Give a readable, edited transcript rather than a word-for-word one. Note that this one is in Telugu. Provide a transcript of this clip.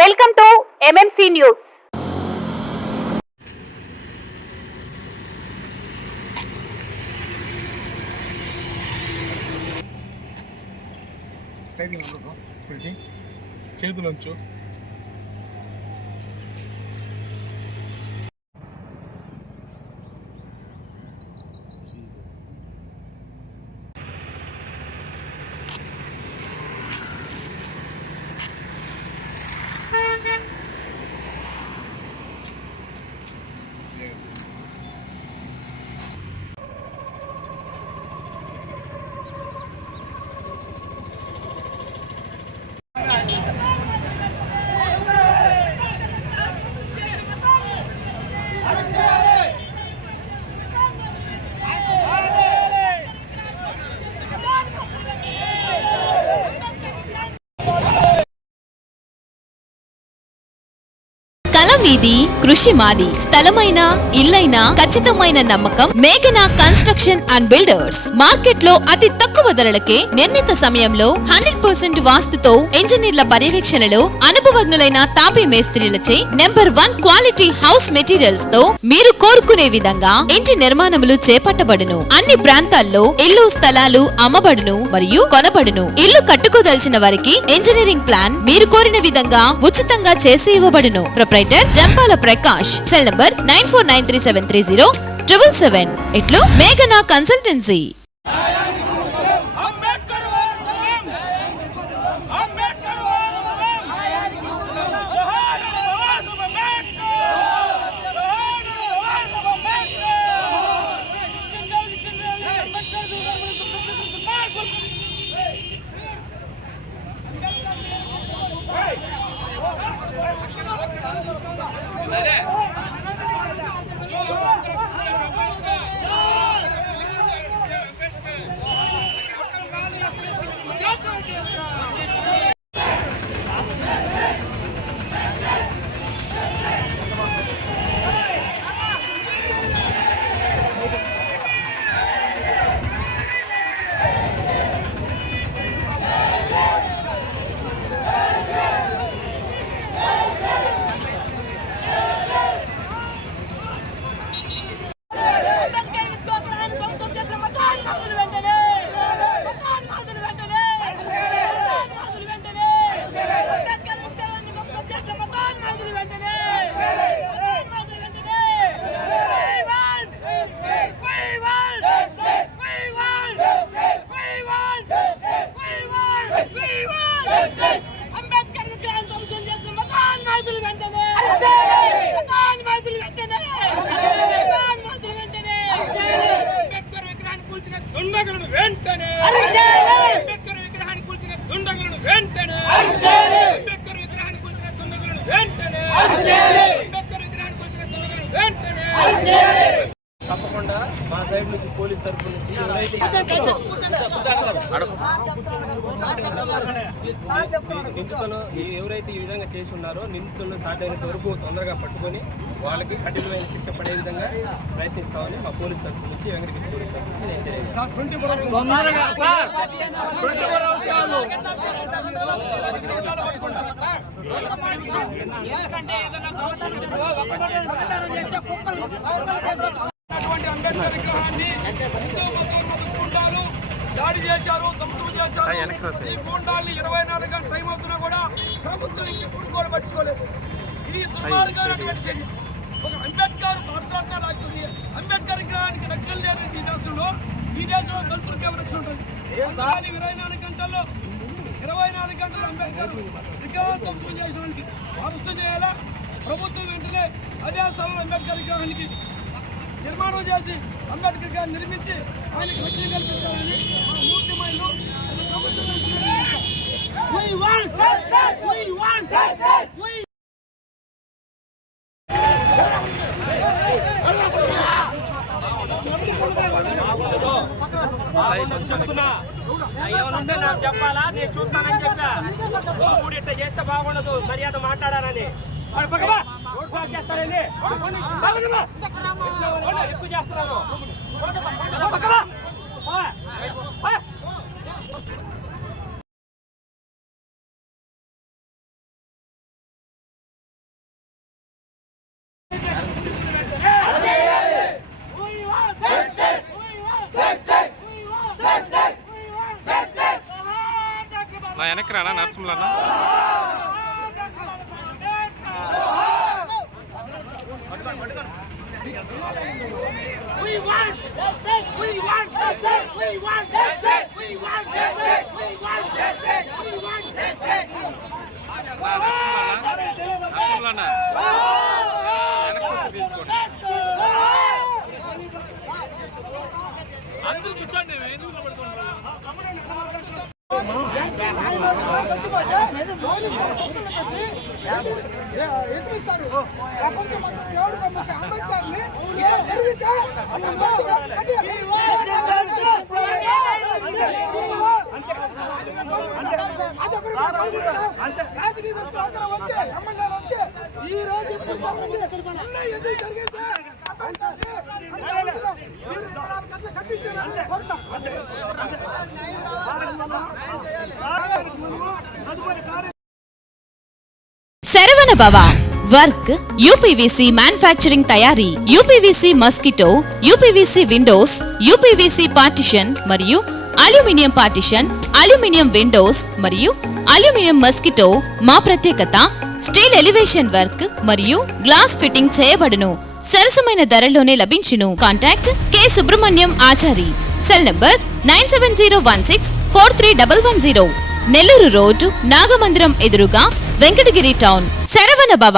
Welcome to MMC news. చేతులంచు మీది కృషి మాది. స్థలమైన ఇల్లైనా ఖచ్చితమైన నమ్మకం మేఘనా కన్స్ట్రక్షన్ అండ్ బిల్డర్స్. మార్కెట్ లో అతి తక్కువ ధరలకే నిర్ణీత సమయంలో 100% వాస్తుతో ఇంజనీర్ల పర్యవేక్షణలో అనుభవజ్ఞులైన తాపీ మేస్త్రీలచే నెంబర్ 1 క్వాలిటీ హౌస్ మెటీరియల్స్ తో మీరు కోరుకునే విధంగా ఇంటి నిర్మాణములు చేపట్టబడును. అన్ని ప్రాంతాల్లో ఇల్లు స్థలాలు అమ్మబడును మరియు కొనబడును. ఇల్లు కట్టుకోదలిచిన వారికి ఇంజనీరింగ్ ప్లాన్ మీరు కోరిన విధంగా ఉచితంగా చేసి ఇవ్వబడును. Proprietor Jampala Prakash. Cell number 9493307777. ఇట్లు మేఘనా కన్సల్టెన్సీ. తప్పకుండా మా సైడ్ నుంచి పోలీస్ తరఫు నుంచి నిందితులు ఎవరైతే ఈ విధంగా చేసి ఉన్నారో నిందితులను సాధ్యమైనంత వరకు తొందరగా పట్టుకొని వాళ్ళకి కఠినమైన శిక్ష పడే విధంగా ప్రయత్నిస్తామని మా పోలీస్ తరఫు నుంచి వెంకటగిరి పోలీస్ తరఫు నుంచి నేను అంబేద్కర్ విగ్రహాన్ని దాడి చేశారు, ధ్వంసం చేశారు. ఈ గూండాల్ని 24 గంటల టైం అవుతున్నా కూడా ప్రభుత్వం ఇప్పుడు కూడా పట్టుకోలేదు. ఈ దుర్మార్గమైనటువంటి చర్య. ఒక అంబేద్కర్ భారతరత్న అంబేద్కర్ విగ్రహానికి రక్షణ లేదు ఈ దేశంలో. ఈ దేశంలో దళితులకే రక్షణ ఉంటుంది. 24 గంటల్లో అంబేద్కర్ విగ్రహాన్ని ధ్వంసం చేసిన వానికి అరెస్టు చేయాలా? ప్రభుత్వం వెంటనే అదే స్థలంలో అంబేద్కర్ విగ్రహానికి నిర్మాణం చేసి అంబేద్కర్ విగ్రహాన్ని నిర్మించి ఆయనకి రక్షణ కల్పించాలని మన మూర్తి మైలు అది ప్రభుత్వం చెప్తున్నా ఏమనుంటే నాకు చెప్పాలా, నేను చూస్తానని చెప్పా. మూడు ఇట్లా చేస్తే బాగుండదు, మర్యాద మాట్లాడాలని. చేస్తారండి ఎక్కువ చేస్తున్నాను. నరసింహలన్న We want justice. We want justice. We want justice. We want justice. We want justice. We want justice. నరసింహలన్న వెనక్కి వచ్చి తీసుకోండి. అందరూ కూర్చోండి. ఏం చూసుకోబడుతున్నారు? ఎదిరిస్తారు ప్రపంచం మొత్తం దేవుడుగా ముఖ్య అంబేద్కర్ని ఇలా జరిగితే రాజకీయ వ్యక్తులు వచ్చే ఎమ్మెల్యే వచ్చే ఈ రోజు ఇప్పుడు ఎదురు జరిగితే శరవణ భవ వర్క్ యూపీవీసీ మ్యానుఫ్యాక్చరింగ్ తయారీ UPVC mosquito UPVC Windows UPVC partition మరియు అల్యూమినియం పార్టిషన్ అల్యూమినియం విండోస్ మరియు అల్యూమినియం మస్కిటో మా ప్రత్యేకత స్టీల్ ఎలివేషన్ వర్క్ మరియు గ్లాస్ ఫిట్టింగ్ చేయబడును సరసమైన ధరలోనే లభించును contact K Subrahmanyam Achari cell number 9706431110 Nellore road Nagamandiram ఎదురుగా వెంకటగిరి టౌన్ శరవణ భవ